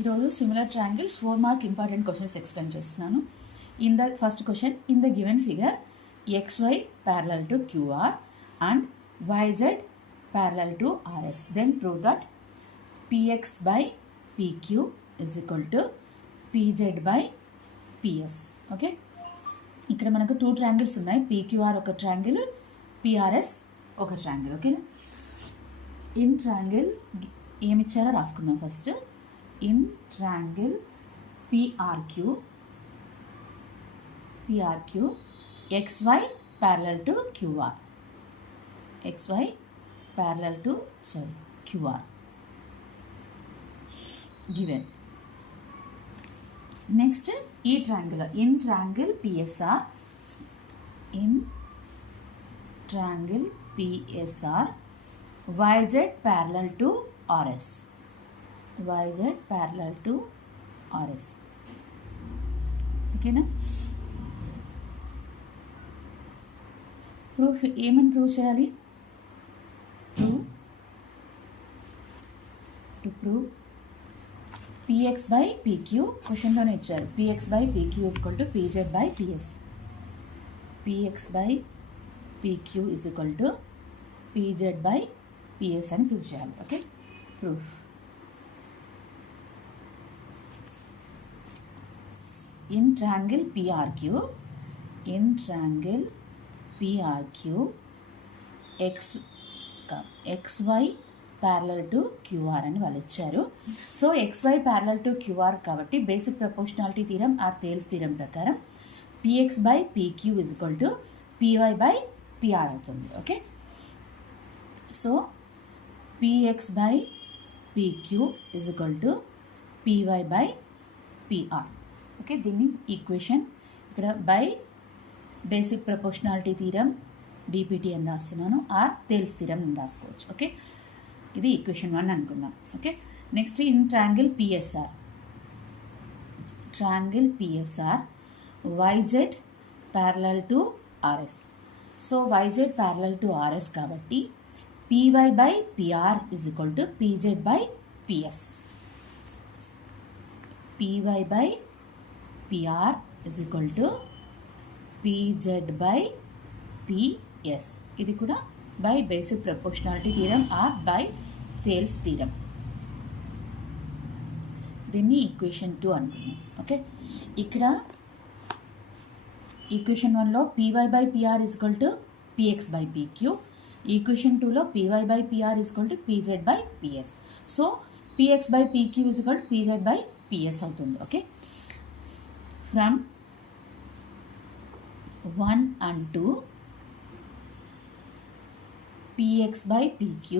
ఈరోజు similar triangles 4 mark important questions explain చేస్తున్నాను. In the first question, in the given figure XY parallel to QR and YZ parallel to RS, then prove that PX by PQ is equal to PZ by PS. Okay, ఇక్కడ మనకు 2 triangles ఉన్నాయి. PQR ఒక triangle, PRS ఒక triangle. ఓకేనా, in triangle ఏమి ఇచ్చారో రాసుకుందాం. First in triangle PRQ XY parallel to QR, XY parallel to QR given. Next, ఈ triangle in triangle PSR, in triangle PSR YZ parallel to RS, YZ parallel to RS. ఓకేనా, proof ఏమని prove చేయాలి? To prove PX by PQ, క్వశ్చన్లోనే ఇచ్చారు. PX by PQ is equal to PZ by PS. PX by PQ is equal to PZ by PS అని prove చేయాలి. Okay, proof. In triangle PRQ, in triangle PRQ XY parallel to QR అని వాళ్ళు ఇచ్చారు. So XY parallel to QR కాబట్టి basic proportionality theorem or Thales theorem ప్రకారం PX by PQ is equal to PY by PR అవుతుంది. Okay, so PX by PQ is equal to PY by PR. Okay, దీన్ని equation ఇక్కడ by basic proportionality theorem DPT అని రాస్తున్నాను, are Thales theorem అని రాసుకోవచ్చు. Okay, ఇది equation 1 అనుకుందాం. Okay, next in triangle PSR, triangle PSR YZ parallel to RS. So YZ parallel to RS కాబట్టి PY by PR is equal to PZ by PS. PY by PR is equal to PZ by PS. ఇది కూడా by basic proportionality theorem or by Thales theorem. దీన్ని equation 2 అనుకున్నాం. Okay, ఇక్కడ equation 1లో PY by PR is equal to PX by PQ, equation 2లో PY by PR is equal to PZ by PS. So PX by PQ is equal to PZ by PS అవుతుంది. Okay, from 1 and 2 PX by PQ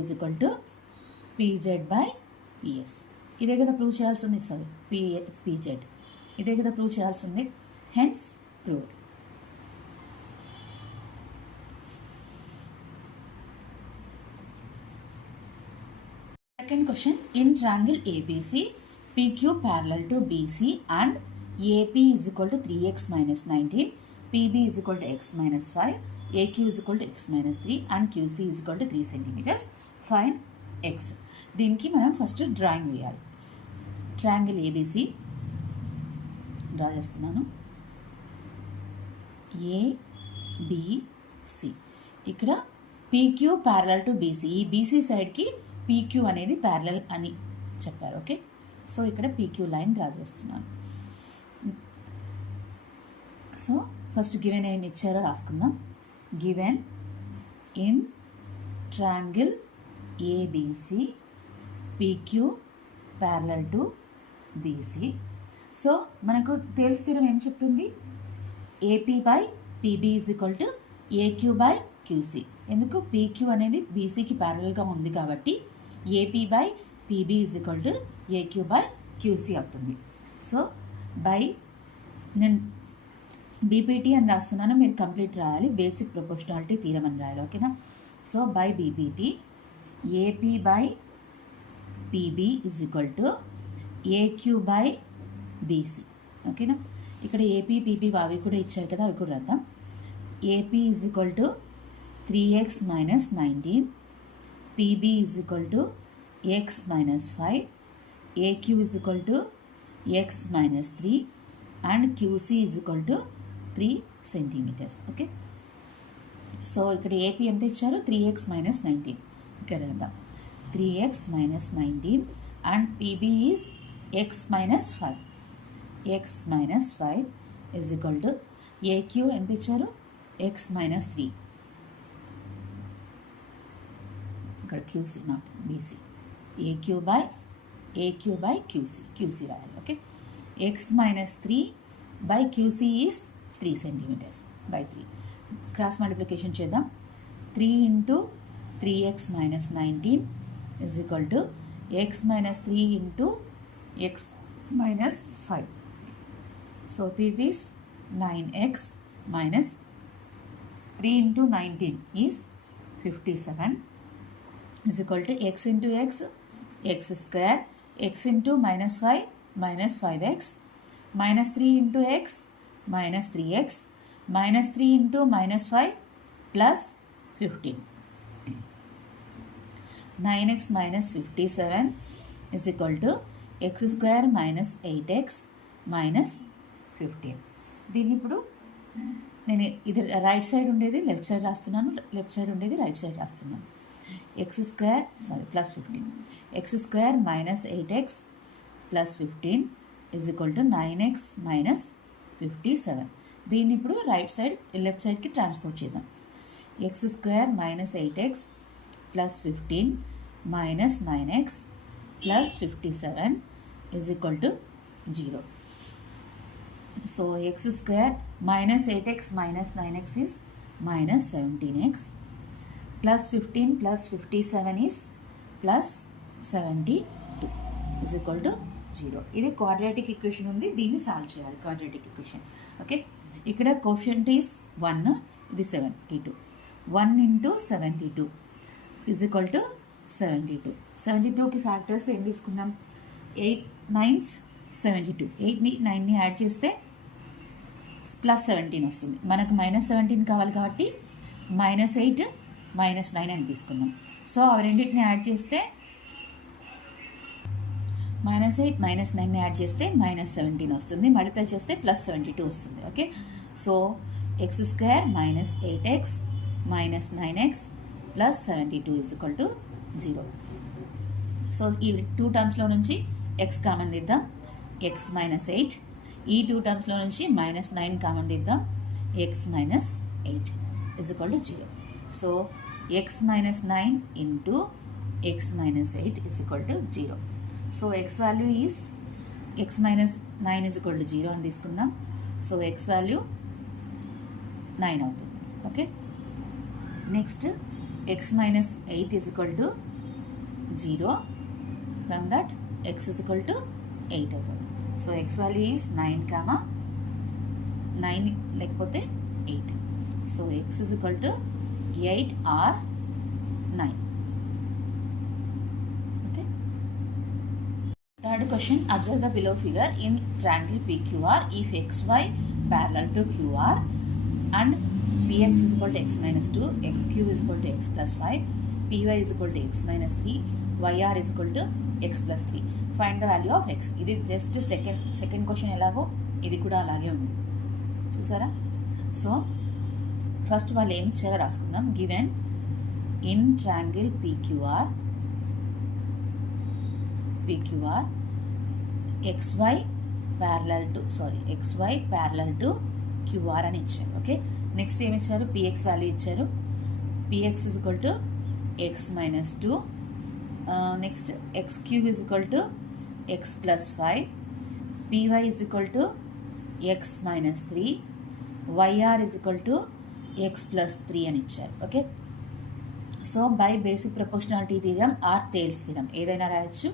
is equal to PZ by PS. ఇదే కదా prove చేయాల్సింది. PZ ఇదే కదా prove చేయాల్సింది. Hence proved. Second question, in triangle ABC PQ parallel to BC and AP is equal to 3x minus 19, PB is equal to x minus 5, AQ is equal to x minus 3 and QC is equal to 3 centimeters. Find x. దీనికి మనం first drawing వేయాలి. Triangle ABC draw చేస్తున్నాను. ABC ఇక్కడ PQ parallel to BC, ఈ BC సైడ్కి PQ అనేది parallel అని చెప్పారు. ఓకే, సో ఇక్కడ PQ లైన్ డ్రా చేస్తున్నాను. సో ఫస్ట్ గివెన్ ఏమి ఇచ్చారో రాసుకుందాం. Given in triangle ABC PQ parallel to BC. So మనకు థేల్స్ థీరం ఏం చెప్తుంది? AP by PB is equal to AQ by QC. ఎందుకు? PQ అనేది BCకి ప్యారలల్గా ఉంది కాబట్టి AP by PB is equal to AQ by QC అవుతుంది. సో బై నేను BPT అని రాస్తున్నాను, మీరు కంప్లీట్ రాయాలి. బేసిక్ ప్రపోర్షనాలిటీ థీరం అని రాయాలి. ఓకేనా, so by BPT AP by PB is equal to AQ by BC. ఓకేనా, ఇక్కడ AP PB అవి కూడా ఇచ్చారు కదా, అవి కూడా రాద్దాం. AP is equal to 3x minus 19, PB is equal to x minus 5, AQ is equal to x minus 3 and QC is equal to 3 centimeters. Okay. So ఇక్కడ AP ఎంత ఇచ్చారు 3x minus 19. ఇక్కడ రాద్దాం 3x minus 19 and PB is x minus 5. x minus 5 is equal to AQ ఎంత ఇచ్చారు x minus 3. ఇక్కడ QC not BC. AQ by QC రాయాలి. Okay. x minus 3 by QC is 3 centimeters by 3. Cross multiplication చేద్దాం. 3 into 3x minus 19 is equal to x minus 3 into x minus 5. So 3 is 9x minus 3 into 19 is 57 is equal to x into x square, x into minus 5 minus 5x minus 3 into x minus 3x minus 3 into minus 5 plus 15. 9x minus 57 is equal to x square minus 8x minus 15. దీన్ని ఇప్పుడు నేను ఇది right side ఉండేది left side రాస్తున్నాను, left side ఉండేది right side రాస్తున్నాను. x square plus 15. x square minus 8x plus 15 is equal to 9x minus 57. దీన్ని ఇప్పుడు రైట్ సైడ్ లెఫ్ట్ సైడ్కి ట్రాన్స్పోర్ట్ చేద్దాం. x square minus 8x plus 15 minus 9x plus 57 is equal to 0. So x square minus 8x minus 9x is minus 17x plus 15 plus 57 is plus 72 is equal to 0. ఇది quadratic equation ఉంది, దీన్ని solve చేయాలి. Quadratic equation. Okay. ఇక్కడ coefficient is 1, ఇది 72. 1 into 72 is equal to 72. 72కి factors ఏం తీసుకుందాం? 8 9s 72. 8ని 9ని add చేస్తే plus 17 వస్తుంది. మనకు మైనస్ 17 కావాలి కాబట్టి -8 -9 అని తీసుకుందాం. సో అవి రెండింటిని యాడ్ చేస్తే -8 -9ని యాడ్ చేస్తే -17 వస్తుంది. మల్టిప్లై చేస్తే ప్లస్ 72 వస్తుంది. Okay. So x square minus 8x minus 9x plus 72 is equal to 0. So ఈ 2 టర్మ్స్లో నుంచి x కామన్ తీద్దాం, x minus 8. ఈ 2 టర్మ్స్లో నుంచి -9 కామన్ తీద్దాం, x minus 8 is equal to 0. So x minus 9 into x minus 8 is equal to 0. So x value is x minus 9 is equal to 0 అని తీసుకుందాం. So x value 9 అవుతుంది. Okay. Next x minus 8 is equal to 0. From that x is equal to 8 అవుతుంది. So x value is 9, 9 లేకపోతే 8. So x is equal to 8 or 9. Okay. Third question, observe the below figure in triangle PQR if XY parallel to QR and PX is equal to x minus 2, XQ is equal to x plus 5, PY is equal to x minus 3, YR is equal to x plus 3. Find the value of x. ఇది just second question ఎలాగో ఇది కూడా అలాగే ఉంది చూసారా. So first వాళ్ళు ఏమి ఇచ్చారో రాసుకుందాం. Given in triangle PQR XY parallel to QR అని ఇచ్చారు. ఓకే. నెక్స్ట్ ఏమి ఇచ్చారు? PX వాల్యూ ఇచ్చారు. PX is equal to x minus 2. Next XQ is equal to x plus 5. PY is equal to x minus 3. YR is equal to x plus 3 అని ఇచ్చారు. Okay. So by basic proportionality theorem or Thales theorem ఏదైనా రాయొచ్చు.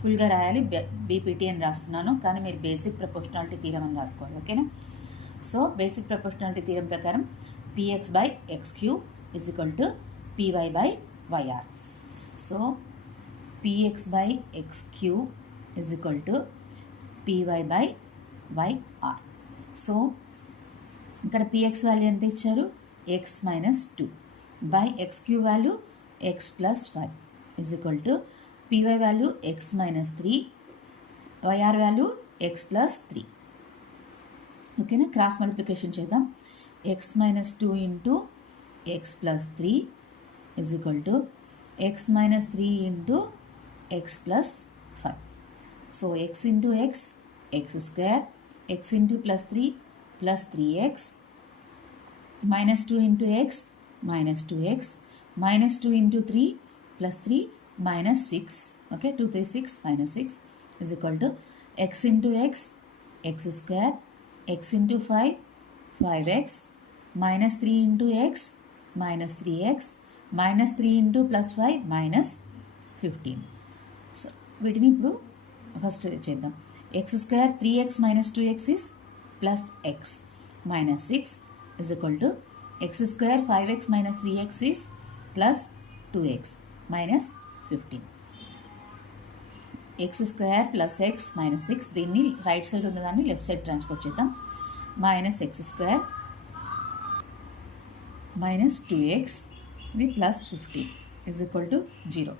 ఫుల్గా రాయాలి, BPT అని రాస్తున్నాను, కానీ మీరు బేసిక్ ప్రపోర్షనాలిటీ థీరం అని రాసుకోవాలి. ఓకేనా. సో బేసిక్ ప్రపోర్షనాలిటీ థీరం ప్రకారం PX by XQ is equal to PY by YR. So PX by XQ is equal to PY by YR. So ఇక్కడ PX వాల్యూ ఎంత ఇచ్చారు? x minus 2 by XQ వాల్యూ x plus 5 is equal to PY value x minus 3, YR value x plus 3. ఓకేనా, cross multiplication చేద్దాం. X minus 2 into x plus 3 is equal to x minus 3 into x plus 5. So x into x x square, X into plus 3 plus 3x, minus 2 into X minus 2x, minus 2 into 3 plus 3 minus 6. Okay, 2 3 6 minus 6 is equal to X into x x square, X into 5 5x, minus 3 into X minus 3x, minus 3 into plus 5 minus 15. So వీటిని ఇప్పుడు first చేద్దాం. X square 3x minus 2x is plus X minus 6 is equal to X square 5x minus 3x is plus 2x minus 15. X square plus X minus 6, దీన్ని right side ఉన్నదాన్ని left side transport చేద్దాం. Minus X square minus 2x ఇది plus 15 is equal to 0.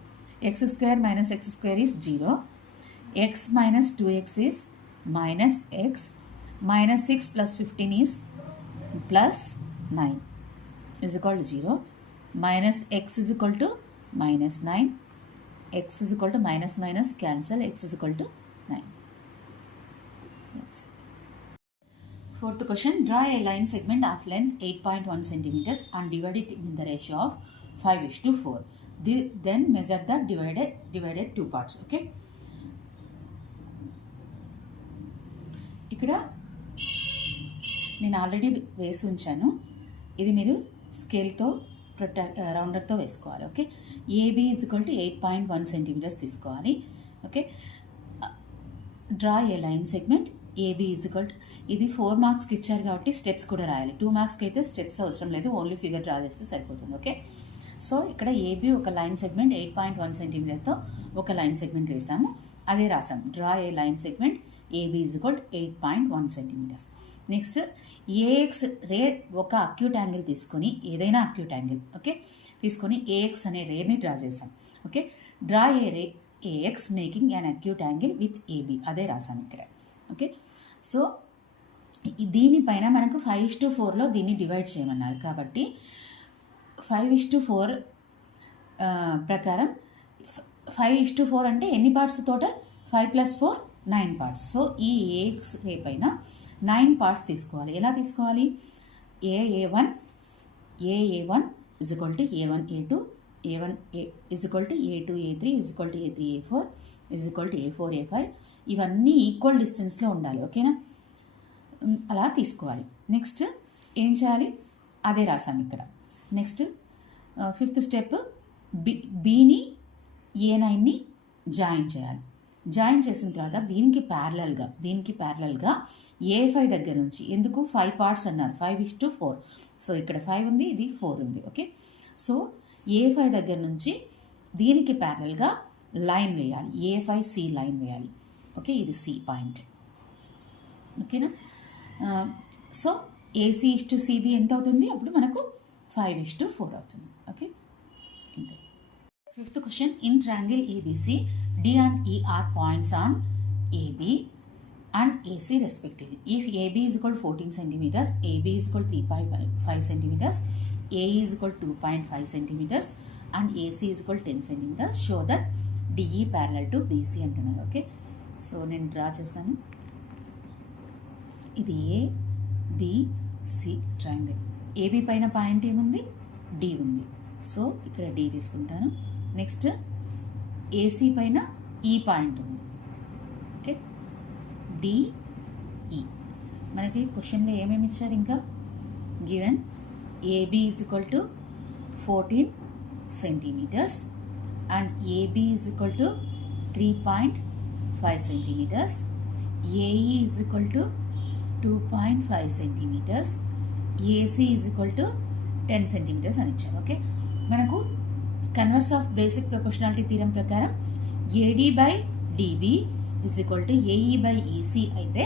X square minus X square is 0. X minus 2x is minus X, minus 6 plus 15 is plus 9 is equal to 0. Minus X is equal to minus 9, X is equal to minus minus cancel, X is equal to 9. Fourth question, draw a line segment of length 8.1 centimeters and divide it in the ratio of 5:4. Then measure the divided two parts. Okay. ఇక్కడ నేను already వేసి ఉంచాను, ఇది మీరు స్కేల్తో రౌండర్తో వేసుకోవాలి. Okay, AB is equal to 8.1 centimetres తీసుకోవాలి. Okay, draw a line segment AB is equal to, ఇది 4 మార్క్స్కి ఇచ్చారు కాబట్టి స్టెప్స్ కూడా రాయాలి. 2 మార్క్స్కి అయితే స్టెప్స్ అవసరం లేదు, ఓన్లీ ఫిగర్ డ్రా చేస్తే సరిపోతుంది. ఓకే, సో ఇక్కడ ఏబీ ఒక లైన్ సెగ్మెంట్ 8.1 సెంటీమీటర్తో ఒక లైన్ సెగ్మెంట్ వేసాము, అదే రాసాము. Draw a line segment AB is equal to 8.1 centimetres. Next AX ray ఒక అక్యూట్ యాంగిల్ తీసుకొని, ఏదైనా అక్యూట్ యాంగిల్ ఓకే తీసుకొని ఏఎక్స్ అనే రేని డ్రా చేసాం. Okay, draw a ray AX making an acute angle with AB, అదే రాసాం ఇక్కడ. ఓకే, సో దీనిపైన మనకు 5:4లో దీన్ని డివైడ్ చేయమన్నారు కాబట్టి 5:4 ప్రకారం 5:4 అంటే ఎన్ని పార్ట్స్ టోటల్? 5 + 4 9 పార్ట్స్. సో ఈ ఏఎక్స్ రే పైన 9 పార్ట్స్ తీసుకోవాలి. ఎలా తీసుకోవాలి? AA1 is equal to A1 A2, A1 is equal to A2 A3 is equal to A3 A4 is equal to A4 A5. ఇవన్నీ ఈక్వల్ డిస్టెన్స్లో ఉండాలి. ఓకేనా, అలా తీసుకోవాలి. నెక్స్ట్ ఏం చేయాలి? అదే రాసాం ఇక్కడ. నెక్స్ట్ 5th స్టెప్, బీని A9ని జాయిన్ చేయాలి. జాయిన్ చేసిన తర్వాత దీనికి ప్యారలల్గా A5 దగ్గర నుంచి, ఎందుకు 5 పార్ట్స్ అన్నారు, 5:4. సో ఇక్కడ 5 ఉంది, ఇది 4 ఉంది. ఓకే, సో A5 దగ్గర నుంచి దీనికి ప్యారలల్గా లైన్ వేయాలి, A5C లైన్ వేయాలి. ఓకే, ఇది C పాయింట్. ఓకేనా, సో AC:CB ఎంత అవుతుంది? అప్పుడు మనకు 5:4 అవుతుంది. ఓకే, ఇంతే. 5th question, in triangle ABC D and E are points on AB and AC respectively. If AB is equal to 14 centimeters, AB is equal to 3.5 centimeters, AE is equal to 2.5 centimeters and AC is equal to 10 centimeters, show that DE parallel to BC అంటున్నారు. Okay, so నేను draw చేస్తాను. ఇది ABC triangle. AB పైన point ఏముంది? D ఉంది. So ఇక్కడ D తీసుకుంటాను. Next AC పైన E పాయింట్ ఉంది. Okay, DE. మనకి క్వశ్చన్లో ఏమేమి ఇచ్చారు? ఇంకా given AB is equal to 14 centimetres and AB is equal to 3.5 centimetres, AE is equal to 2.5 centimetres, AC is equal to 10 centimetres అని ఇచ్చారు. ఓకే, మనకు converse of basic proportionality theorem ప్రకారం AD/DB is equal to AE/EC అయితే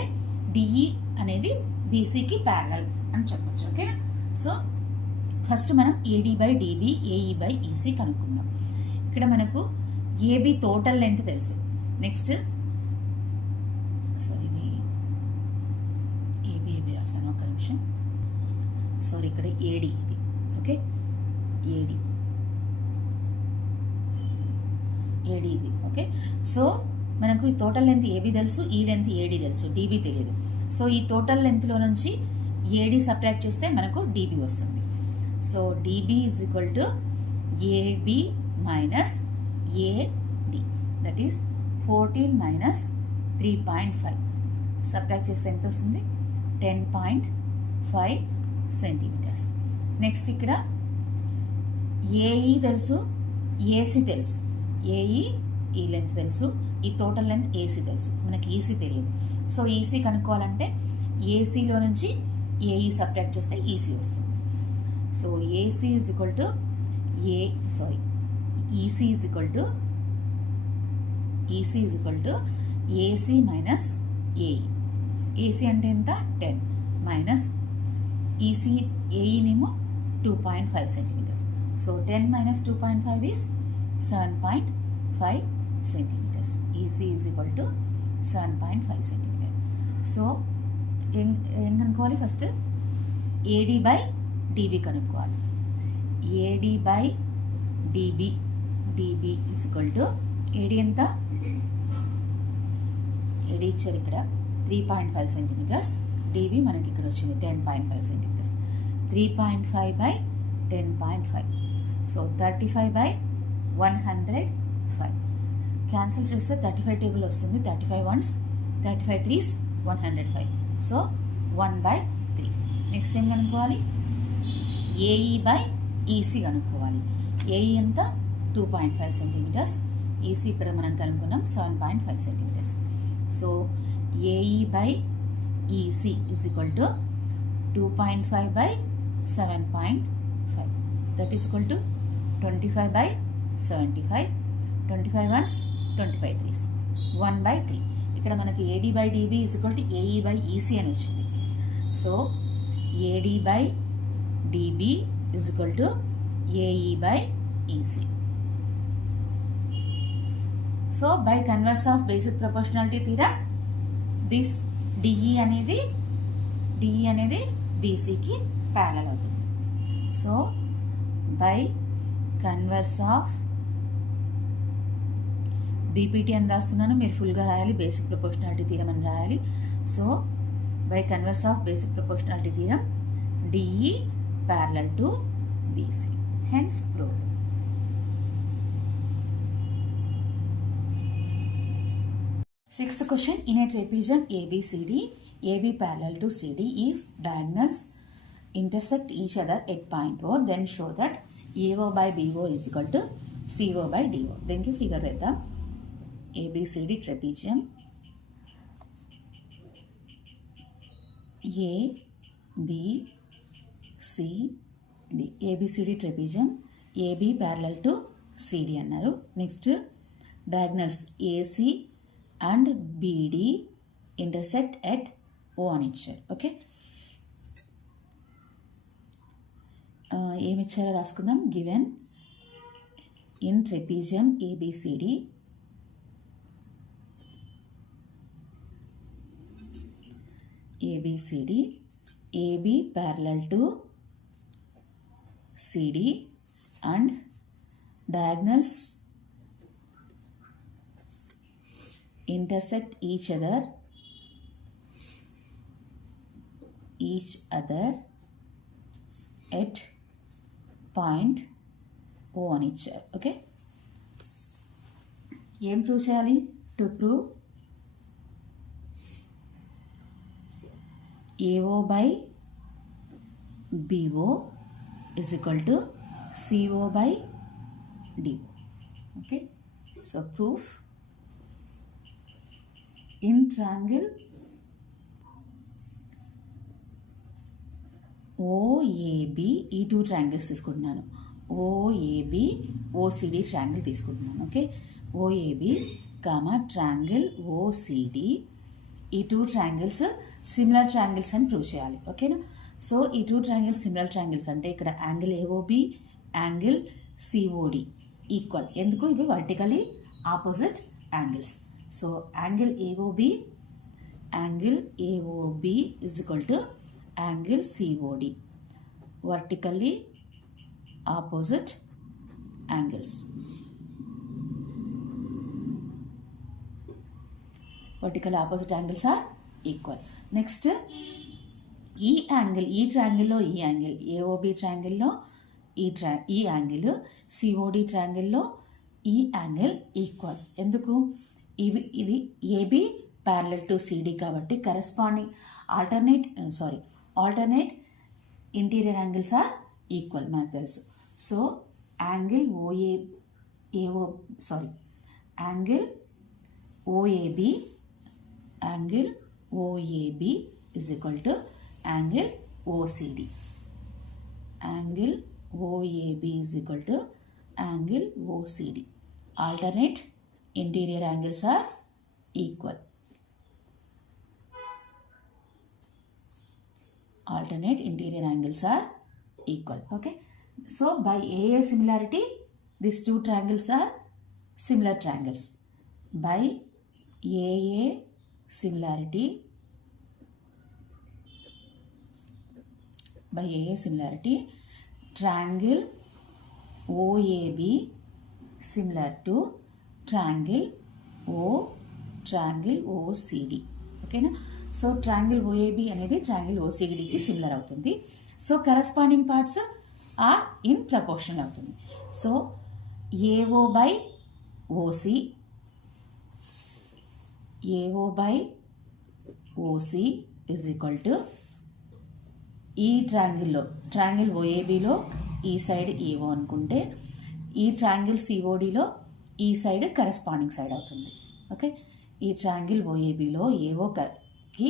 DE అనేది BCకి parallel అని చెప్పచ్చు. ఓకేనా, so first మనం AD/DB AE/EC కనుక్కుందాం. ఇక్కడ మనకు ఏబి టోటల్ లెంత్ తెలుసు. నెక్స్ట్ సారీ, ఇది ఏబి రాసాను, ఒక నిమిషం. సారీ, ఇక్కడ ఏడి ఇది. ఓకే, ఏడి ఇది. ఓకే, సో మనకు ఈ టోటల్ లెంత్ ఏబి తెలుసు, ఈ లెంత్ ఏడి తెలుసు, డీబీ తెలియదు. సో ఈ టోటల్ లెంత్లో నుంచి ఏడి సబ్ట్రాక్ట్ చేస్తే మనకు డీబీ వస్తుంది. So DB is equal to AB minus AD, that is 14 minus 3.5. Subtract చేస్తే ఎంత వస్తుంది? 10.5 సెంటీమీటర్స్. నెక్స్ట్ ఇక్కడ ఏఈ తెలుసు, ఏసీ తెలుసు. ఏఈ ఈ లెంత్ తెలుసు, ఈ టోటల్ లెంత్ ఏసీ తెలుసు, మనకి ఈసీ తెలియదు. సో ఈసీ కనుక్కోవాలంటే ఏసీలో నుంచి ఏఈ సబ్ట్రాక్ట్ చేస్తే ఈసీ వస్తుంది. So AC is equal to EC is equal to AC minus AE. AC అంటే ఎంత? 10 మైనస్ ఈసీ, ఏఈనేమో 2.5 centimetres. So 10 minus 2.5 is 7.5 centimetres. EC is equal to 7.5 centimetre. So ఏం కనుక్కోవాలి? ఫస్ట్ ఏడి బై డీబీ కనుక్కోవాలి. AD by DB is equal to, AD ఎంత? AD ఇచ్చారు ఇక్కడ 3.5 centimetres, DB మనకి ఇక్కడ వచ్చింది 10.5 centimetres. 3.5 by 10.5, so 35 by 105. Cancel చేస్తే 35 టేబుల్ వస్తుంది. 35 1s, 35 3s, 105. సో 1/3. నెక్స్ట్ ఏం కనుక్కోవాలి? ఏఈ బై ఈసీ కనుక్కోవాలి. ఏఈ ఎంత? 2.5 సెంటీమీటర్స్. ఈసీ ఇక్కడ మనం కనుక్కున్నాం 7.5 centimetres. So AE by EC is equal to 2.5 by 7.5, that is equal to 25 by 75. 25 1s, 25 3s, 1/3. ఇక్కడ మనకి AD by DB is equal to AE by EC అని వచ్చింది. So AD by DB is equal to AE by EC. So by converse of basic proportionality theorem, this DE అనేది బీసీకి parallel అవుతుంది. So by converse of, BPT అని రాస్తున్నాను, మీరు ఫుల్గా రాయాలి, బేసిక్ ప్రపోర్షనాలిటీ థీరం అని రాయాలి. So by converse of basic proportionality theorem, DE parallel to BC, hence proved. Sixth question, in a trapezium ABCD, AB parallel to CD, if diagonals intersect each other at point O, then show that AO by BO is equal to CO by DO. Then give figure with the ABCD trapezium, A, B, C, D. ABCD trapezium, AB parallel to CD అన్నారు. Next diagonals AC and BD intersect at O అని ఇచ్చారు. Okay, ఏమి ఇచ్చారో రాసుకుందాం. Given in trapezium ABCD AB parallel to CD and diagonals intersect each other at point O అని ఇచ్చారు. Okay, ఏం prove చేయాలి? To prove AO by BO is equal to CO by DO. Okay, so proof in triangle OAB, ఈ two triangles తీసుకుంటున్నాను. OAB OCD triangle తీసుకుంటున్నాను. Okay, OAB triangle OCD, ఈ two triangles similar triangles అని prove చేయాలి. ఓకేనా? So ఈ two triangles similar triangles అంటే ఇక్కడ angle AOB, angle COD equal. ఎందుకు? ఇవి vertically opposite angles. So angle AOB is equal to angle COD, vertically opposite angles. Vertical opposite angles are equal. Next, ఈ ట్రయాంగిల్లో ఈ angle, AOB ట్రయాంగిల్లో ఈ angle, COD ట్రయాంగిల్లో ఈ angle equal. ఎందుకు? ఇది AB parallel to CD కాబట్టి corresponding alternate interior angles are equal మనకు తెలుసు. So angle OAB is equal to angle OCD. Angle OAB is equal to angle OCD. Alternate interior angles are equal. Alternate interior angles are equal. Okay. So by AA similarity, these two triangles are similar triangles. By AA similarity, triangle OAB similar to triangle OCD. ఓకేనా? So triangle OAB అనేది triangle OCDకి similar అవుతుంది. So corresponding parts are in proportional అవుతుంది. So AO by OC is equal to ఈ triangle OABలో ఈ side AO అనుకుంటే ఈ ట్రయాంగిల్ CODలో ఈ సైడ్ కరెస్పాండింగ్ సైడ్ అవుతుంది. ఓకే, ఈ ట్రయాంగిల్ OABలో AOకి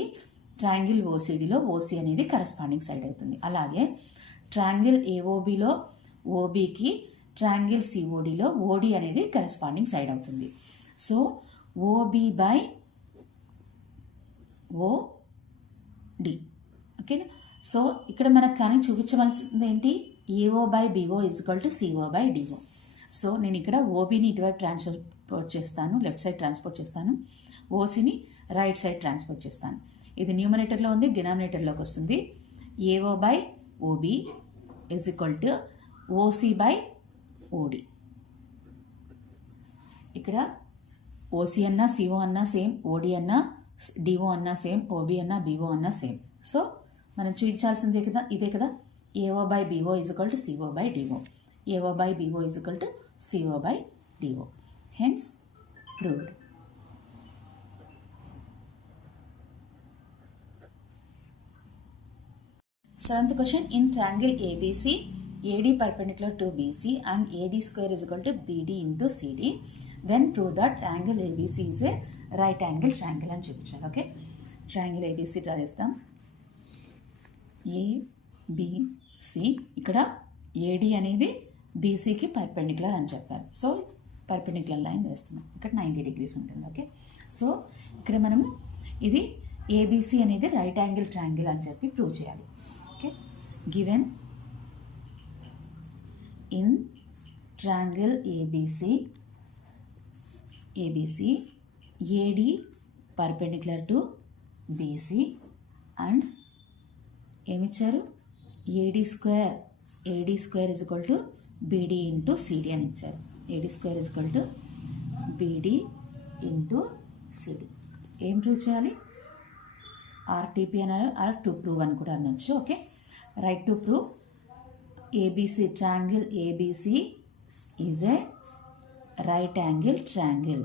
ట్రయాంగిల్ OCDలో OC అనేది కరెస్పాండింగ్ సైడ్ అవుతుంది. అలాగే ట్రయాంగిల్ AOBలో OBకి ట్రయాంగిల్ CODలో OD అనేది కరెస్పాండింగ్ సైడ్ అవుతుంది. So OB by OD. ఓకేనా? సో ఇక్కడ మనకు కానీ చూపించవలసింది ఏంటి? AO by BO is equal to CO by DO. So నేను ఇక్కడ OBని ఇటువైపు ట్రాన్స్పోర్ట్ చేస్తాను, లెఫ్ట్ సైడ్ ట్రాన్స్పోర్ట్ చేస్తాను, OCని రైట్ సైడ్ ట్రాన్స్పోర్ట్ చేస్తాను. ఇది న్యూమరేటర్లో ఉంది, డినామినేటర్లోకి వస్తుంది. AO by OB is equal to OC by OD. ఇక్కడ OC అన్నా CO అన్నా సేమ్, OD అన్నా DO అన్నా సేమ్, OB అన్నా BO అన్నా సేమ్. సో మనం చూపించాల్సిందే కదా, ఇదే కదా. AO by BO is equal to CO by DO. AO by BO is equal to CO by DO. Hence proved. Seventh question, in triangle ABC, AD perpendicular to BC and AD square is equal to BD into CD, then prove that triangle ABC is a right angle triangle అని చూపించాలి. Okay, triangle ABC draw చేస్తాం. ABC, ఇక్కడ AD అనేది BCకి perpendicular అని చెప్పారు. So perpendicular line వేస్తున్నాం, ఇక్కడ 90 degrees ఉంటుంది. ఓకే, సో ఇక్కడ మనము ఇది ABC అనేది రైట్ యాంగిల్ ట్రయాంగిల్ అని చెప్పి ప్రూవ్ చేయాలి. Okay, given in triangle ABC AD perpendicular to BC and ఏమిచ్చారు? AD square is equal to BD into CD అని ఇచ్చారు. AD square is equal to BD into CD. ఏం prove చేయాలి? RTP అన్నారు, R to prove అని కూడా అనొచ్చు. Okay, right to prove ABC triangle ABC is a right angle triangle.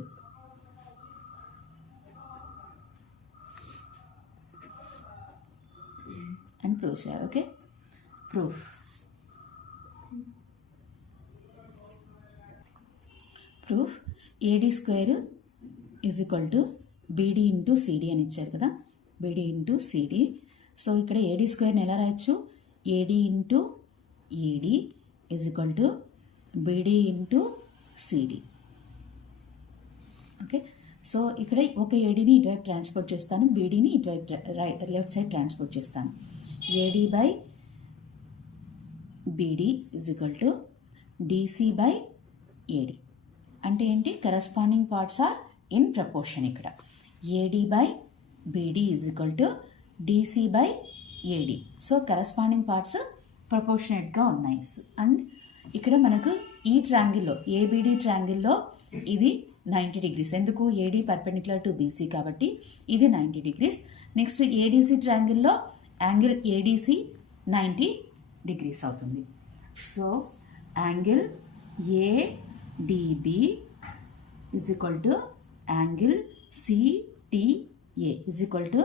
And prove చేయాలి. Okay, proof. AD square is equal to BD into CD అని ఇచ్చారు కదా, BD ఇంటూ CD. సో ఇక్కడ AD స్క్వేర్ని ఎలా రాయొచ్చు? AD into ED is equal to BD into CD. Okay, so ఇక్కడ ఒక ADని ఇటువైపు ట్రాన్స్పోర్ట్ చేస్తాను, BDని ఇటువైపు లెఫ్ట్ సైడ్ ట్రాన్స్పోర్ట్ చేస్తాను. AD by BD is equal to DC by AD అంటే ఏంటి, corresponding parts are in proportion. ఇక్కడ AD by BD is equal to DC by AD. So corresponding parts ప్రపోర్షనేట్గా ఉన్నాయి. అండ్ ఇక్కడ మనకు ఈ ట్రాంగిల్లో ఏబిడి ట్రాంగిల్లో ఇది 90 degrees. ఎందుకు, ఏడి పర్పెండిక్యులర్ టు బీసీ కాబట్టి ఇది 90 degrees. నెక్స్ట్ ఏడీసీ ట్రాంగిల్లో యాంగిల్ ఏడీసీ 90 degrees అవుతుంది. So angle ADB is equal to angle CTA is equal to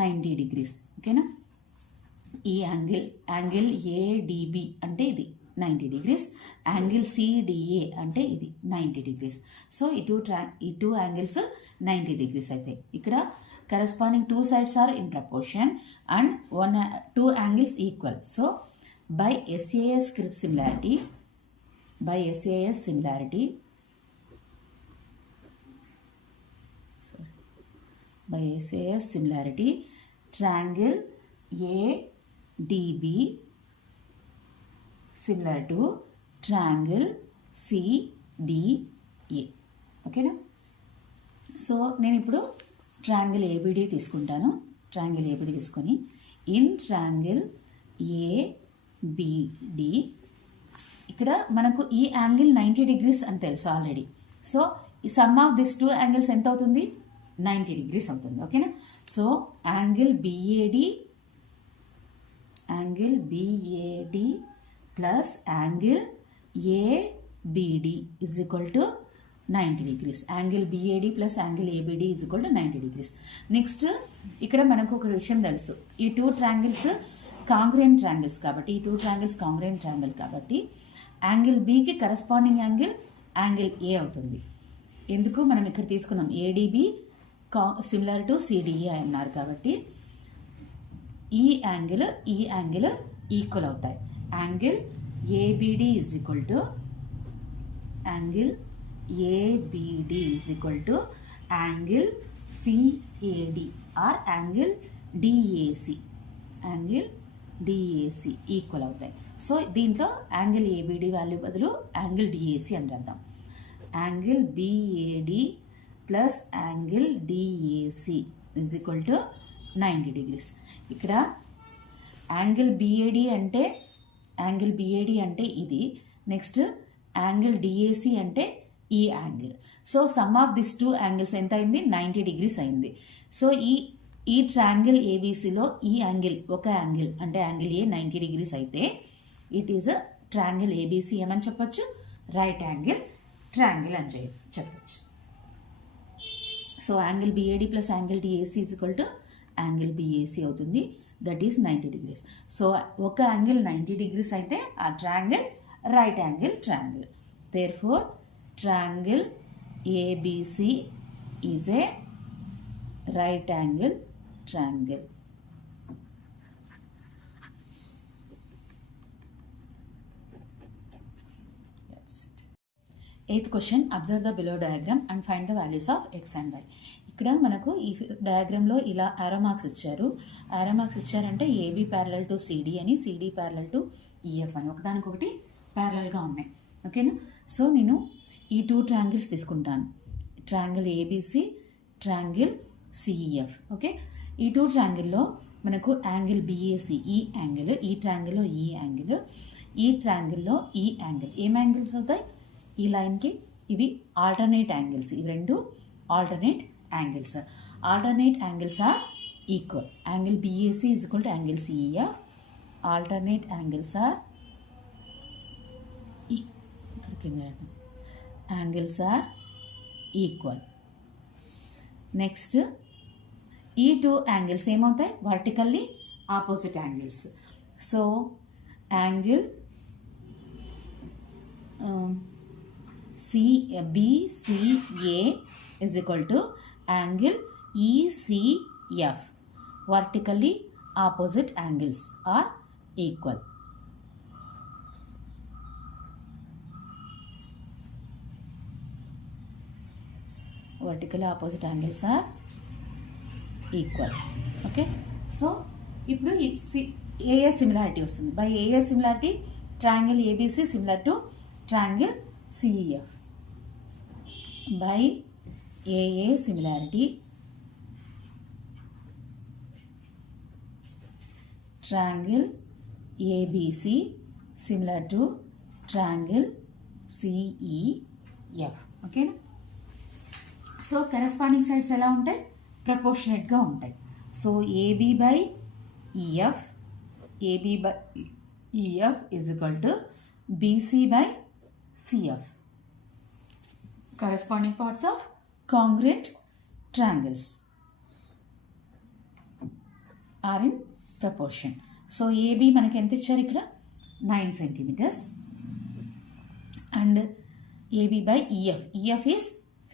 90 degrees. ఓకేనా. ఈ యాంగిల్ ఏడిబి అంటే ఇది 90 degrees, యాంగిల్ సిడిఏ అంటే ఇది 90 degrees. సో ఈ టూ యాంగిల్స్ 90 degrees అయితే ఇక్కడ corresponding two sides are in proportion and two angles equal. So by SAS similarity triangle ADB similar to triangle CDA. ఓకేనా. సో నేను ఇప్పుడు ట్రయాంగిల్ ఏబిడి తీసుకుంటాను. Triangle ABD తీసుకొని ఇన్ ట్రయాంగిల్ ఏబిడి ఇక్కడ మనకు ఈ యాంగిల్ 90 degrees అని తెలుసు ఆల్రెడీ. సో ఈ sum of this two angles ఎంత అవుతుంది, 90 degrees అవుతుంది. ఓకేనా. So angle BAD plus angle ABD is equal to 90 degrees. Angle BAD plus angle ABD is equal to 90 degrees. Next ఇక్కడ మనకు ఒక విషయం తెలుసు, ఈ టూ ట్రయాంగిల్స్ కాంగ్రుయెంట్ ట్రయాంగిల్స్ కాబట్టి యాంగిల్ బికి కరస్పాండింగ్ యాంగిల్ ఏ అవుతుంది. ఎందుకు, మనం ఇక్కడ తీసుకున్నాం ఏడిబి సిమిలర్ టు సిడిఏ అన్నారు కాబట్టి ఈ యాంగిల్ ఈక్వల్ అవుతాయి. Angle ABD is equal to angle CAD or angle DAC equal అవుతాయి. సో దీంట్లో యాంగిల్ ఏబిడి వాల్యూ బదులు యాంగిల్ డిఏసి అని రాద్దాం. Angle BAD plus angle DAC is equal to 90 degrees. ఇక్కడ యాంగిల్ బిఏడి అంటే ఇది. నెక్స్ట్ యాంగిల్ డిఏసి అంటే ఈ angle. So sum of this two angles ఎంత అయింది, 90 degrees అయింది. సో ఈ ట్రయాంగిల్ ఏబీసీలో ఈ యాంగిల్ ఒక యాంగిల్ అంటే యాంగిల్ ఏ 90 degrees అయితే ఇట్ ఈజ్ ట్రయాంగిల్ ఏబీసీ ఏమని చెప్పొచ్చు, రైట్ యాంగిల్ ట్రయాంగిల్ అని చెప్పొచ్చు. So angle BAD plus angle DAC is equal to angle BAC అవుతుంది. That is 90 degrees. సో ఒక యాంగిల్ 90 degrees అయితే ఆ triangle right angle triangle. Therefore triangle ABC is a right angle triangle. Eighth question, observe the below diagram and find the values of x and y. ఇక్కడ మనకు ఈ డయాగ్రామ్లో ఇలా ఆరో marks ఇచ్చారు. ఆరో మార్క్స్ ఇచ్చారంటే ఏబీ ప్యారలల్ టు సిడి అని, CD parallel to EF అని, ఒకదానికొకటి ప్యారలల్గా ఉన్నాయి. ఓకేనా. సో నేను ఈ టూ ట్రయాంగిల్స్ తీసుకుంటాను, triangle ABC, triangle CEF. Okay. ఈ టూ ట్రయాంగిల్లో మనకు యాంగిల్ బిఏసి ఈ యాంగిల్, ఈ ట్రయాంగిల్లో ఈ యాంగిల్, ఈ ట్రయాంగిల్లో ఈ యాంగిల్ ఏం యాంగిల్స్ అవుతాయి, ఈ లైన్కి ఇవి ఆల్టర్నేట్ యాంగిల్స్. ఇవి రెండు alternate angles. Alternate angles are equal. Angle BAC is equal to angle CEF. Alternate angles are equal. Next ఈ టూ యాంగిల్స్ ఏమవుతాయి, vertically opposite angles. So angle BCA is equal to angle ECF. Vertically opposite angles are equal. Vertically opposite angles are equal. Okay. So ఇప్పుడు AA similarity వస్తుంది. By AA similarity triangle ABC similar to triangle CEF. by AA similarity, triangle ABC similar to triangle CEF. ఓకేనా? So corresponding sides ఎలా ఉంటాయి? ప్రపోర్షనేట్గా ఉంటాయి. So AB by EF is equal to BC by CF. Corresponding parts of congruent triangles are in proportion. So AB మనకి ఎంత ఇచ్చారు ఇక్కడ? 9 centimeters. And AB by EF is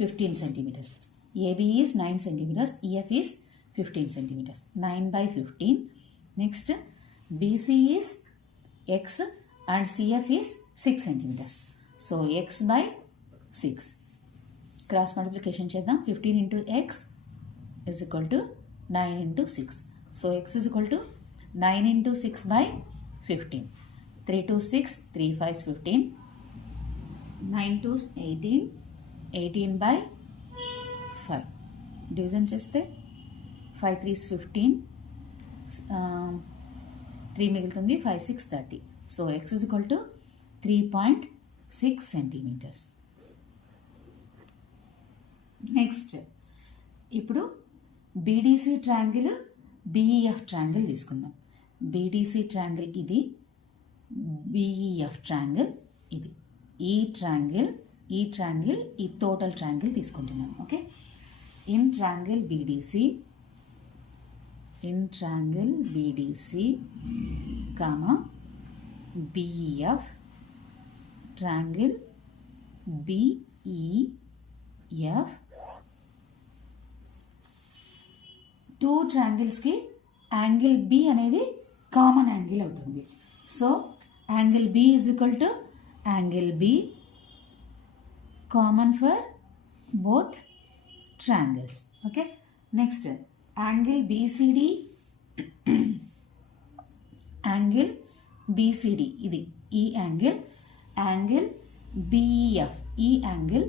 15 centimeters. AB is 9 centimeters, EF is 15 centimeters. 9 by 15. Next, BC is X and CF is 6 centimeters. So X by 6. Cross multiplication చేద్దాం. 15 into X is equal to 9 into 6. So X is equal to 9 into 6 by 15. 3 to 6, 3 5 is 15. 9 to 18, 18 by 5. Division చేస్తే 5 3 is 15. 3 మిగులుతుంది, 5 6 30. So X is equal to 3.6 centimeters. Next ఇప్పుడు BDC triangle BEF triangle తీసుకుందాం. BDC triangle ఇది, BEF triangle ఇది. ఈ triangle ఈ total triangle తీసుకుంటున్నాను. Okay, in triangle BDC comma BEF triangle BEF, two ట్రయాంగిల్స్కి యాంగిల్ B అనేది కామన్ యాంగిల్ అవుతుంది. So angle B is equal to angle B common for both triangles. Okay, next angle BCD ఇది, ఈ angle BEF ఈ angle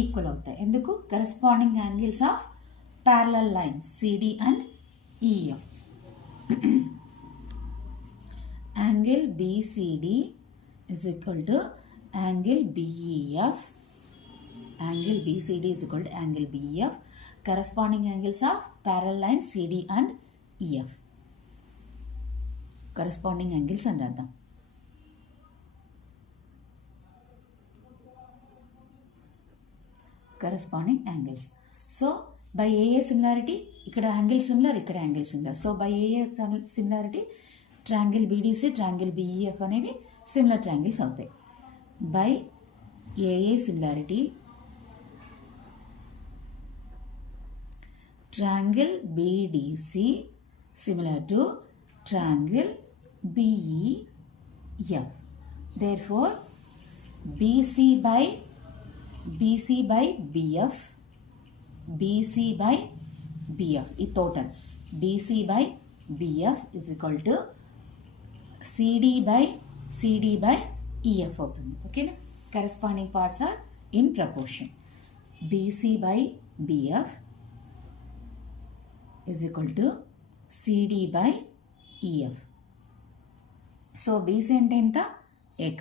equal అవుతాయి. ఎందుకు? Corresponding angles of parallel lines CD and EF. Angle BCD is equal to angle BEF. Angle BCD is equal to angle BEF. Corresponding angles of parallel lines CD and EF. Corresponding angles అని రాద్దాం. Corresponding angles. So by AA similarity, ఇక్కడ angle similar, ఇక్కడ angle similar. So by AA similarity triangle BDC, triangle BEF అనేవి similar triangles అవుతాయి. By AA similarity triangle BDC similar to triangle BEF. Therefore, BC by BF ఈ total BC by BF is equal to CD by EF అవుతుంది. ఓకేనా? Corresponding parts are in proportion. BC by BF is equal to CD by EF. So BC అంటే ఎంత? X.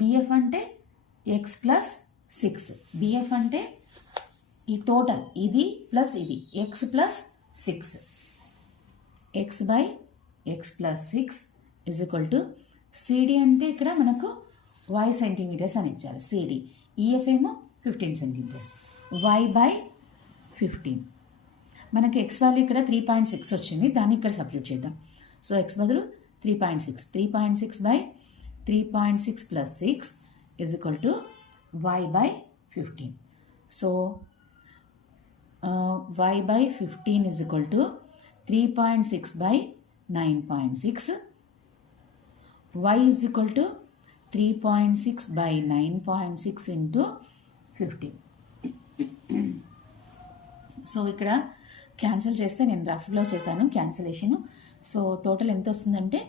BF అంటే X plus 6. BF అంటే ఈ total ఇది plus ఇది, X plus 6. X by X plus 6 is equal to CD అంటే ఇక్కడ మనకు Y సెంటీమీటర్స్ అని ఇచ్చారు. CD EF ఏమో 15 సెంటీమీటర్స్. Y by 15. మనకి X వాల్యూ ఇక్కడ 3.6 వచ్చింది, దాన్ని ఇక్కడ సబ్స్టిట్యూట్ చేద్దాం. సో X బదులు 3.6 by 3.6 plus 6 is equal to Y by 15. So Y by 15 is equal to 3.6 by 9.6. Y is equal to 3.6 by 9.6 into 15. So ఇక్కడ cancel చేస్తే, నేను రఫ్లో చేశాను క్యాన్సిలేషను. సో టోటల్ ఎంత వస్తుందంటే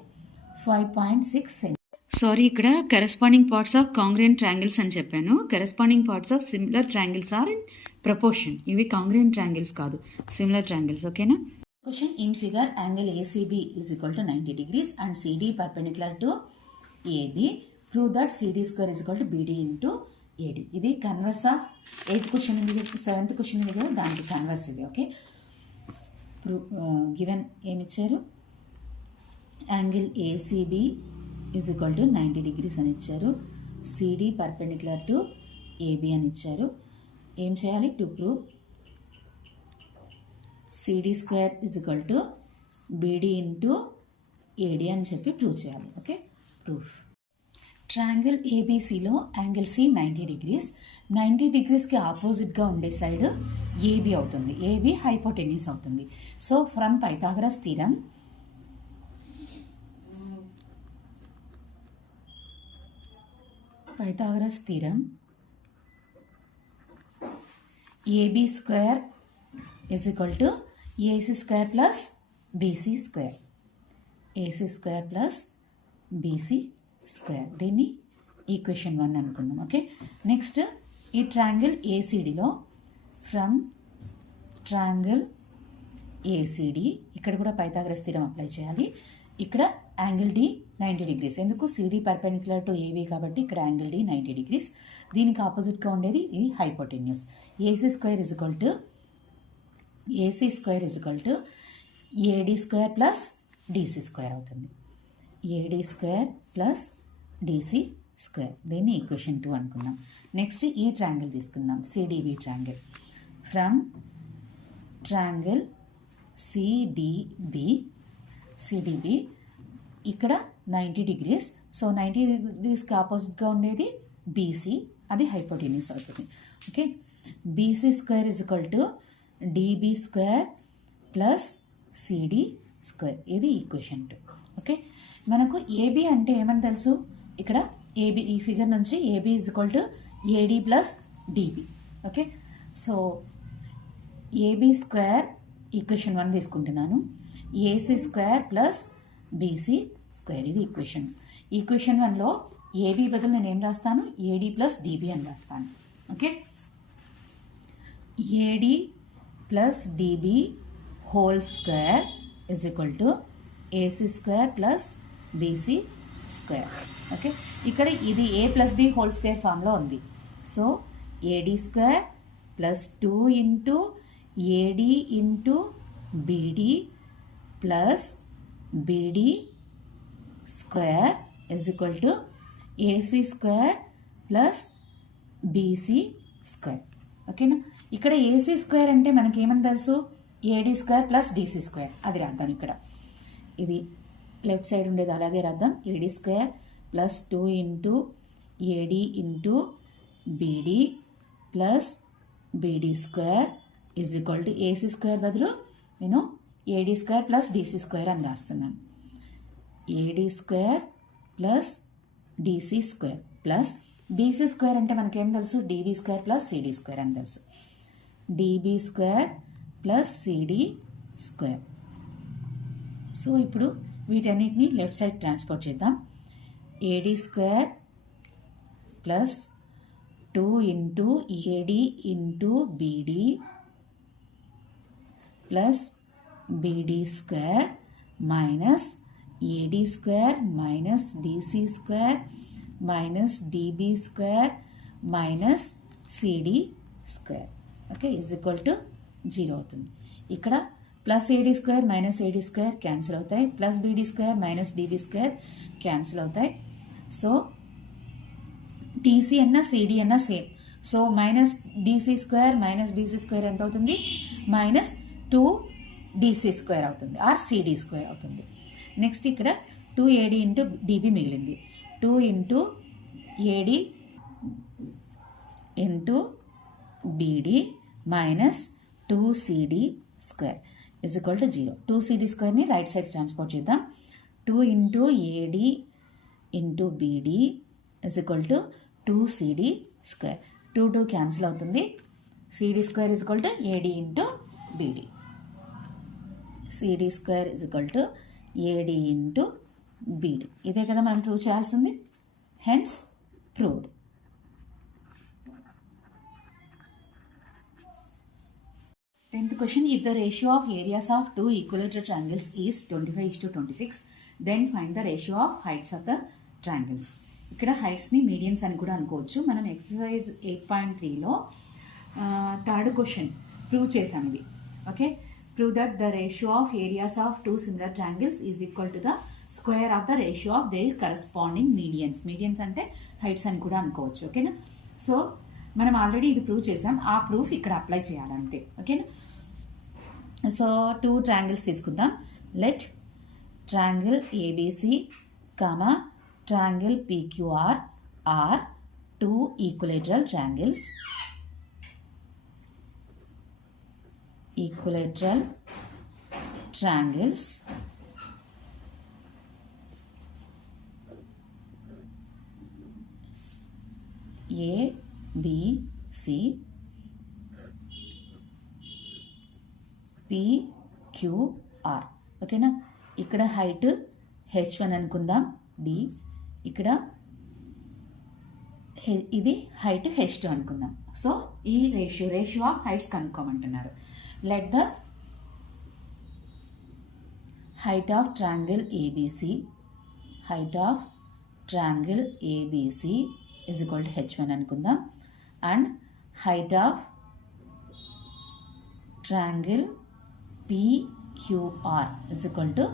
5.6 సెంటీమీటర్. సారీ, ఇక్కడ corresponding parts of congruent triangles అని చెప్పాను. Corresponding parts of similar triangles are in proportion. ఇవి కాంగ్రుయెంట్ ట్రయాంగిల్స్ కాదు, సిమిలర్ ట్రయాంగిల్స్. ఓకేనా? Question in figure angle ACB is equal to 90 degrees and CD perpendicular to AB. Prove that CD square is equal to BD into AD. ఇది converse of 8th question ఉంది, 7th question ఉంది కదా, దానికి converse ఇది. Okay, given ఏమిచ్చారు? Angle ACB is equal to 90 degrees అని ఇచ్చారు. CD perpendicular to AB అని ఇచ్చారు. ఏం చేయాలి? To prove CD square is equal to BD into AD అని చెప్పి ప్రూవ్ చేయాలి. Okay, proof. ట్రయాంగిల్ ABCలో యాంగిల్ C 90 degrees. 90 degreesకి ఆపోజిట్గా ఉండే సైడ్ AB అవుతుంది. AB హైపోటెన్యూస్ అవుతుంది. So from Pythagoras theorem AB square is equal to AC square plus BC square. AC square plus BC square. దీన్ని ఈక్వేషన్ 1 అనుకుందాం. Okay, next ఈ triangle ACDలో from triangle ACD ఇక్కడ కూడా పైథాగరస్ థీరం అప్లై చేయాలి. ఇక్కడ angle D 90 degrees. ఎందుకు? CD perpendicular to AB కాబట్టి ఇక్కడ యాంగిల్ D 90 degrees. దీనికి ఆపోజిట్గా ఉండేది ఇది hypotenuse. AC square is equal to AD square plus DC square అవుతుంది. AD square plus DC square. దీన్ని ఈక్వేషన్ 2 అనుకుందాం. నెక్స్ట్ ఈ ట్రయాంగిల్ తీసుకుందాం, CDB triangle. From triangle CDB ఇక్కడ 90 degrees. సో 90 degreesకి ఆపోజిట్గా ఉండేది BC, అది హైపోటెన్యూస్ అవుతుంది. Okay, BC square is equal to DB square plus CD square. ఇది ఈక్వేషన్ 2. ఓకే, మనకు AB అంటే ఏమని తెలుసు? ఇక్కడ AB, ఈ ఫిగర్ నుంచి AB is equal to AD plus DB. Okay, so AB square equation 1 తీసుకుంటున్నాను. AC square plus BC square, ఇది ఈక్వేషన్ 1లో AB బదులు నేను ఏం రాస్తాను? AD ప్లస్ DB అని రాస్తాను. Okay, AD plus DB whole square is equal to AC square plus BC square. Okay, ఇక్కడ ఇది A plus B whole square ఫామ్లో ఉంది. So AD square plus 2 into AD into BD plus BD square is equal to AC square plus BC square. ఓకేనా? ఇక్కడ AC square అంటే మనకి ఏమని తెలుసు? AD square plus DC square. అది రాద్దాం. ఇక్కడ ఇది లెఫ్ట్ సైడ్ ఉండేది అలాగే రాద్దాం. AD square plus 2 into AD into BD plus BD square is equal to AC square బదులు నేను AD square plus DC square అని రాస్తున్నాను. AD square plus DC square plus BC square అంటే మనకేం తెలుసు? DB square plus CD square అని తెలుసు. DB square plus CD square. So ఇప్పుడు వీటన్నిటిని లెఫ్ట్ సైడ్ ట్రాన్స్పోర్ట్ చేద్దాం. AD square plus 2 into AD into BD plus BD square minus AD square minus DC square minus DB square minus CD square. Okay, is equal to 0 అవుతుంది. ఇక్కడ plus AD square minus AD square cancel అవుతాయి, plus BD square minus DB square cancel అవుతాయి. So DC అన్నా CD అన్నా same. So minus DC square minus DC square ఎంత అవుతుంది? Minus 2DC square అవుతుంది, or CD square అవుతుంది. Next ఇక్కడ 2AD into DB మిగిలింది. 2 into AD into BD minus 2CD square is equal to 0. 2CD స్క్వేర్ని right side transport చేద్దాం. 2 into AD into BD is equal to 2CD square. 2 cancel అవుతుంది. CD square is equal to AD into BD. CD square is equal to AD into BD. ఇదే కదా మనం prove చేయాల్సింది. hence proved. Tenth question, if the ratio of areas of two equilateral triangles is 25:26, then find the ratio of heights of the triangles. ఇక్కడ హైట్స్ని medians అని కూడా అనుకోవచ్చు. మనం exercise 8.3లో third question prove చేసాం ఇది. Okay, prove that the ratio of areas of two similar triangles is equal to the square of the ratio of their corresponding medians. Medians అంటే heights అని కూడా అనుకోవచ్చు. ఓకేనా, సో మనం ఆల్రెడీ ఇది prove చేసాం, ఆ ప్రూఫ్ ఇక్కడ అప్లై చేయాలంతే. ఓకేనా, సో టూ ట్రయాంగిల్స్ తీసుకుందాం. Let triangle ABC comma triangle PQR are two equilateral triangles. Equilateral triangles A, B, C, P, Q, R. ఓకేనా, ఇక్కడ హైట్ H1 అనుకుందాం, D, ఇక్కడ ఇది హైట్ H2 అనుకుందాం. సో ఈ రేషియో ఆఫ్ హైట్స్ కనుక్కోమంటున్నారు. Let the height of triangle ABC is equal to H1 అనుకుందాం, and height of triangle PQR is equal to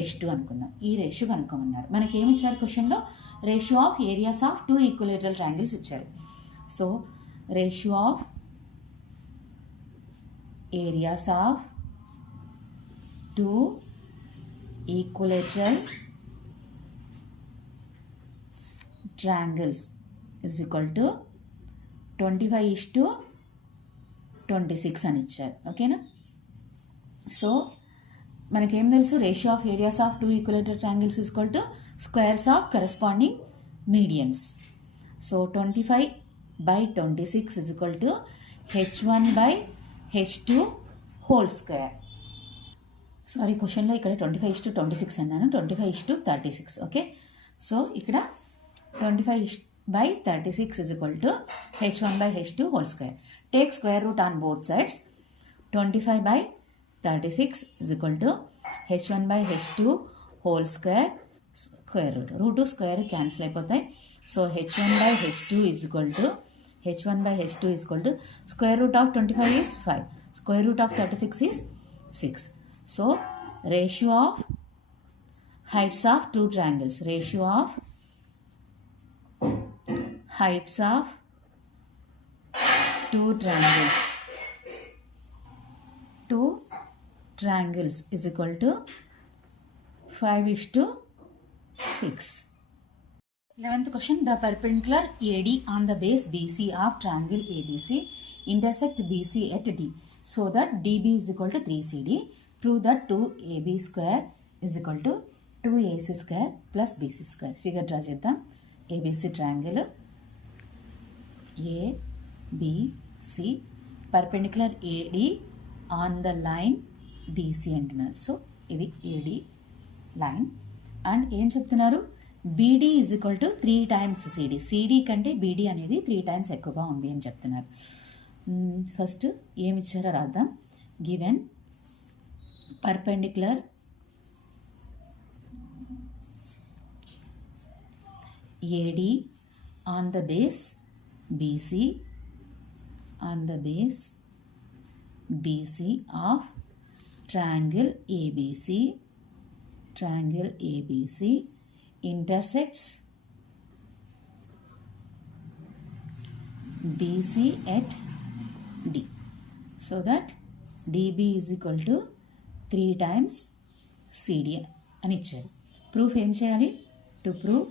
H2 అనుకుందాం. ఈ రేషియో కనుక్కోమన్నారు. మనకి ఏమి ఇచ్చారు క్వశ్చన్లో? Ratio of areas of two equilateral triangles ఇచ్చారు. So ratio of areas of two equilateral triangles is equal to 25:26 అని ఇచ్చారు. ఓకేనా, సో మనకేం తెలుసు? Ratio of areas of two equilateral triangles is equal to squares of corresponding medians. So 25/26 is equal to H1/H2 whole square. Sorry, క్వశ్చన్లో ఇక్కడ 25:26 అన్నాను, 25:36. Okay, so ఇక్కడ 25/36 is equal to H1/H2 whole square. Take square root on both sides. 25/36 is equal to H1/H2 whole square root. Root to square cancel అయిపోతాయి. So H1/H2 is equal to square root of 25 is 5. Square root of 36 is 6. So ratio of heights of two triangles. Ratio of heights of two triangles. Two triangles is equal to 5:6. 11th question, the perpendicular AD on the base BC of triangle ABC intersect BC at D so that DB is equal to 3CD. Prove that 2AB square is equal to 2AC square plus BC square. Figure draw చేద్దాం. ABC triangle ABC perpendicular AD on the line BC అంటున్నారు. So ఇది AD line, and ఏం చెప్తున్నారు? BD is equal to 3 times CD. CD కంటే BD అనేది 3 times ఎక్కువగా ఉంది అని చెప్తున్నారు. ఫస్ట్ ఏమి ఇచ్చారో రాద్దాం. Given perpendicular AD on the base BC BC of triangle ABC intersects BC at D so that DB is equal to 3 times CD అని ఇచ్చారు. ప్రూఫ్ ఏం చేయాలి? To prove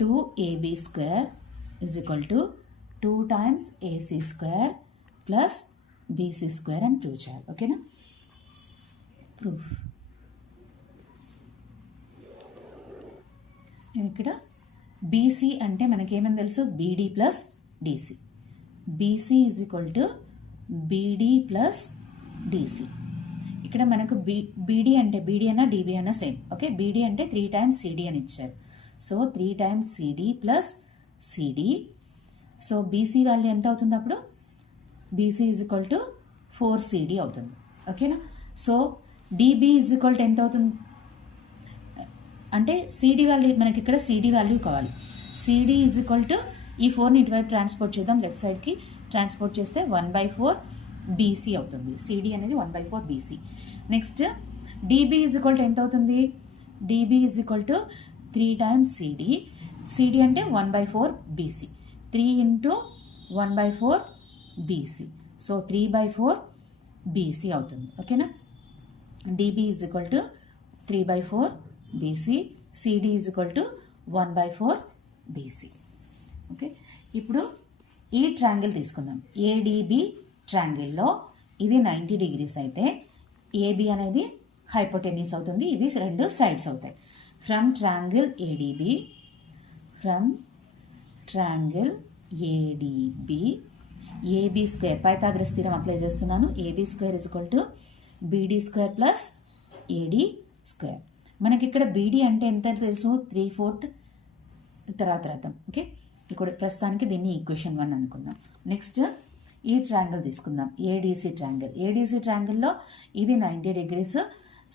2AB square is equal to 2 times AC square plus BC square అని prove చేయాలి. ఓకేనా, proof. ఇక్కడ BC అంటే మనకేమని తెలుసు? BD plus DC. BC is equal to BD plus DC. ఇక్కడ మనకు బీడీ అంటే బీడీ అన్నా డీబీ అన్నా సేమ్. ఓకే, బీడీ అంటే 3 times సిడి అని ఇచ్చారు. So 3 times CD plus CD. So BC value ఎంత అవుతుంది అప్పుడు? BC is equal to 4 CD అవుతుంది. ఓకేనా? So DB is equal to ఎంత అవుతుంది అంటే సిడి వాల్యూ, మనకి ఇక్కడ సిడి వాల్యూ కావాలి. సిడి ఈజ్ ఈక్వల్ టు ఈ 4ని ఇటువైపు ట్రాన్స్పోర్ట్ చేద్దాం, లెఫ్ట్ సైడ్కి ట్రాన్స్పోర్ట్ చేస్తే 1/4 బీసీ అవుతుంది. సిడి అనేది 1/4 BC. Next DB is equal to ఎంత అవుతుంది? DB is equal to 3 times CD. CD అంటే 1/4 BC. 3 into 1/4 BC. So 3/4 BC అవుతుంది. ఓకేనా? DB is equal to 3/4 BC. CD is equal to 1/4 BC. Okay, ఇప్పుడు ఈ triangle తీసుకుందాం. ADB ట్రయాంగిల్లో ఇది 90 degrees అయితే ఏబి అనేది హైపోటెన్యూస్ అవుతుంది, ఇవి 2 సైడ్స్ అవుతాయి. From triangle ADB, AB square, Pythagoras theorem apply చేస్తున్నాను. AB square is equal to BD square plus AD square. మనకి ఇక్కడ బీడీ అంటే ఎంత తెలుసు? 3/4 తర్వాత రాద్దాం. ఓకే, ఇప్పుడు ప్రస్తుతానికి దీన్ని ఈక్వేషన్ 1 అనుకుందాం. నెక్స్ట్ ఈ ట్రయాంగిల్ తీసుకుందాం, ఏడీసీ ట్రయాంగిల్. ఏడీసీ ట్రయాంగిల్లో ఇది 90 degrees.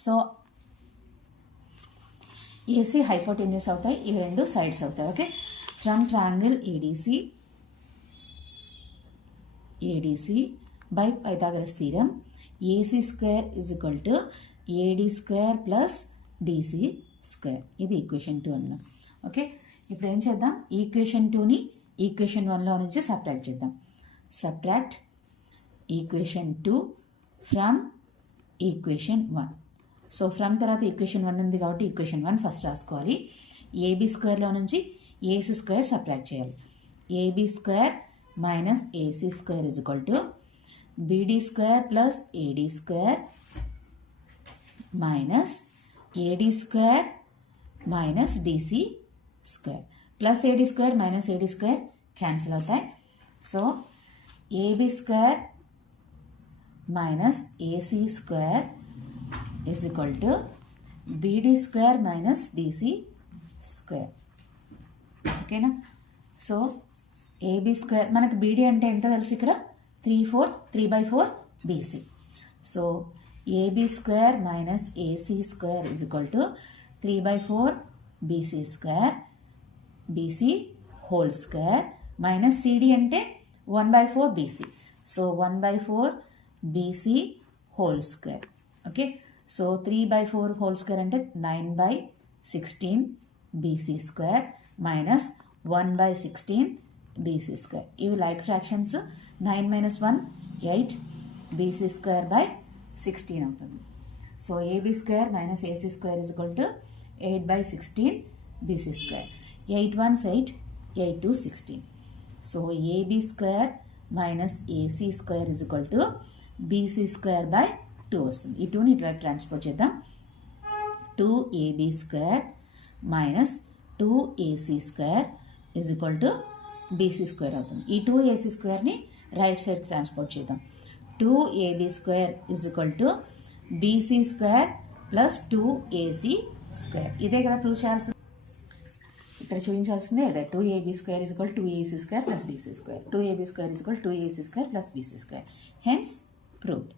సో ఏసీ హైపోటెన్యూస్ అవుతాయి, ఇవి 2 సైడ్స్ అవుతాయి. Okay, from triangle ADC by Pythagoras theorem AC square is equal to AD square plus DC square. ఇది ఈక్వేషన్ 2 అన్నాం. ఓకే, ఇప్పుడు ఏం చేద్దాం? ఈక్వేషన్ 2ని ఈక్వేషన్ 1లో నుంచి సబ్ట్రాక్ట్ చేద్దాం. Subtract equation 2 from equation 1. So from తర్వాత ఈక్వేషన్ 1 ఉంది కాబట్టి ఈక్వేషన్ 1 ఫస్ట్ రాసుకోవాలి. ఏబీ స్క్వేర్లో నుంచి ఏసీ స్క్వేర్ సబ్ట్రాక్ట్ చేయాలి. AB square minus AC square is equal to BD square plus AD square minus AD square minus DC square. Plus AD square minus AD square cancel అవుతాయి. So AB square minus AC square is equal to BD square minus DC square. ఓకేనా? So AB square, మనకు BD అంటే ఎంత తెలుసు ఇక్కడ? 3/4 BC. So AB square minus AC square is equal to 3/4 BC square, BC whole square minus CD అంటే 1/4 BC. So 1/4 BC whole square. Okay, so 3/4 whole square అంటే 9/16 BC square minus 1/16 BC square. ఇవి like fractions. 9 - 1 8 BC square by 16 అవుతుంది. So AB square minus AC square is equal to 8/16 BC square. 8 1s 8, 8 2 16. So AB square minus AC square is equal to BC square by 2 వస్తుంది. ఈ 2ని ఇటువైపు transport చేద్దాం. 2ab square minus 2ac square is equal to BC square అవుతుంది. ఈ 2ac స్క్వేర్ని right side transport చేద్దాం. 2ab square is equal to BC square plus 2ac square. ఇదే కదా ప్రూవ్ చేయాల్సింది, ఇక్కడ చూపించాల్సిందే అదే. 2ab square is equal 2ac square plus BC square. 2ab square is equal 2ac square plus BC square. Hence proved.